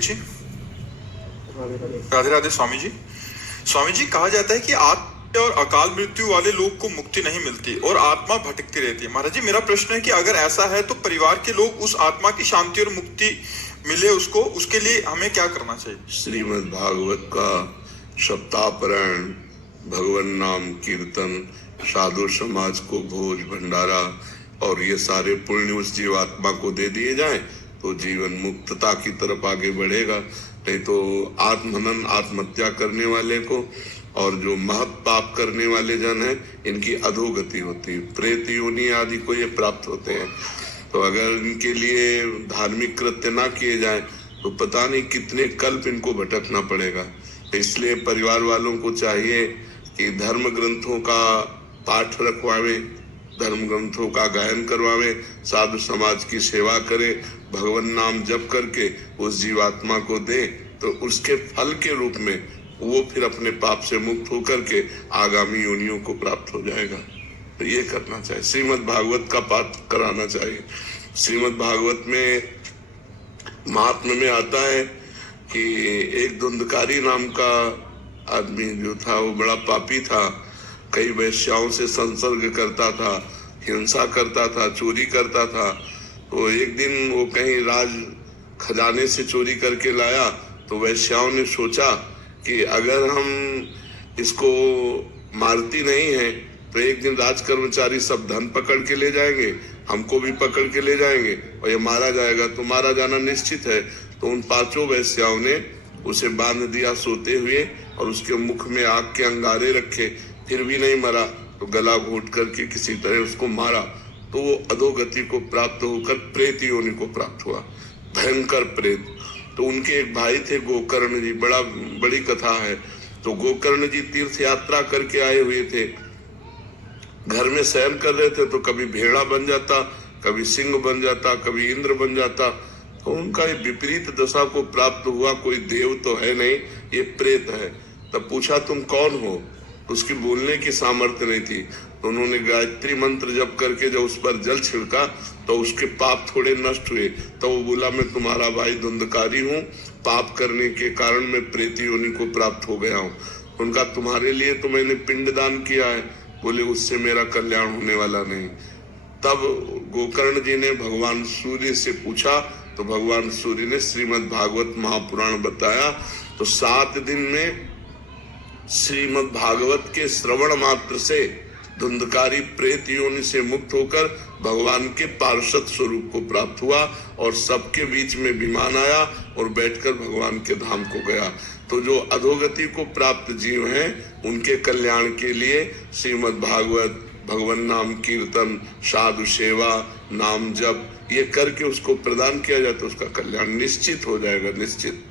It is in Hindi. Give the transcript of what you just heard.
जी। राधे राधे स्वामी जी। स्वामी जी, कहा जाता है कि आत्मा और अकाल मृत्यु वाले लोग को मुक्ति नहीं मिलती और आत्मा भटकती रहती है। महाराज जी, मेरा प्रश्न है कि अगर ऐसा है तो परिवार के लोग उस आत्मा की शांति और मुक्ति मिले उसको, उसके लिए हमें क्या करना चाहिए? श्रीमद् भागवत का सप्ताह भगवान नाम कीर्तन, साधु समाज को भोज भंडारा और ये सारे पुण्य उस जीवात्मा को दे दिए जाएं तो जीवन मुक्तता की तरफ आगे बढ़ेगा। नहीं तो आत्महनन, आत्महत्या करने वाले को और जो महत पाप करने वाले जन हैं, इनकी अधोगति होती है, प्रेत योनि आदि को ये प्राप्त होते हैं। तो अगर इनके लिए धार्मिक कृत्य ना किए जाएं तो पता नहीं कितने कल्प इनको भटकना पड़ेगा। इसलिए परिवार वालों को चाहिए कि धर्म ग्रंथों का पाठ रखवावे, धर्म ग्रंथों का गायन करवावे, साधु समाज की सेवा करे, भगवान नाम जप करके उस जीवात्मा को दे तो उसके फल के रूप में वो फिर अपने पाप से मुक्त होकर के आगामी योनियों को प्राप्त हो जाएगा। तो ये करना चाहिए, श्रीमद् भागवत का पाठ कराना चाहिए। श्रीमद् भागवत में महात्म्य में आता है कि एक धुंधकारी नाम का आदमी जो था वो बड़ा पापी था, कई वैश्याओं से संसर्ग करता था, हिंसा करता था, चोरी करता था। तो एक दिन वो कहीं राज खजाने से चोरी करके लाया तो वैश्याओं ने सोचा कि अगर हम इसको मारती नहीं है तो एक दिन राज कर्मचारी सब धन पकड़ के ले जाएंगे, हमको भी पकड़ के ले जाएंगे और ये मारा जाएगा, तो मारा जाना निश्चित है। तो उन पांचों वैश्याओं ने उसे बांध दिया सोते हुए और उसके मुख में आग के अंगारे रखे, फिर भी नहीं मरा तो गला घोट करके किसी तरह उसको मारा। तो वो अधोगति को प्राप्त होकर प्रेत योनि को प्राप्त हुआ, भयंकर प्रेत। तो उनके एक भाई थे गोकर्ण जी, बड़ी कथा है। तो गोकर्ण जी तीर्थ यात्रा करके आए हुए थे, घर में शयन कर रहे थे तो कभी भेड़ा बन जाता, कभी सिंह बन जाता, कभी इंद्र बन जाता। तो उनका ये विपरीत दशा को प्राप्त हुआ, कोई देव तो है नहीं, ये प्रेत है। तब पूछा तुम कौन हो? उसकी बोलने की सामर्थ्य नहीं थी। तो उन्होंने गायत्री मंत्र जप करके जब उस पर जल छिड़का तो उसके पाप थोड़े नष्ट हुए। तो वो बोला मैं तुम्हारा भाई धुंधकारी हूँ, पाप करने के कारण मैं प्रेत योनि को प्राप्त हो गया हूँ। उनका तुम्हारे लिए तो मैंने पिंडदान किया है। बोले उससे मेरा कल्याण होने वाला नहीं। तब गोकर्ण जी ने भगवान सूर्य से पूछा तो भगवान सूर्य ने श्रीमद् भागवत महापुराण बताया। तो 7 दिन में श्रीमद् भागवत के श्रवण मात्र से धुंधकारी प्रेत योनि से मुक्त होकर भगवान के पार्षद स्वरूप को प्राप्त हुआ और सबके बीच में विमान आया और बैठकर भगवान के धाम को गया। तो जो अधोगति को प्राप्त जीव हैं उनके कल्याण के लिए श्रीमद् भागवत, भगवान नाम कीर्तन, साधु सेवा, नाम जप ये करके उसको प्रदान किया जाए तो उसका कल्याण निश्चित हो जाएगा, निश्चित।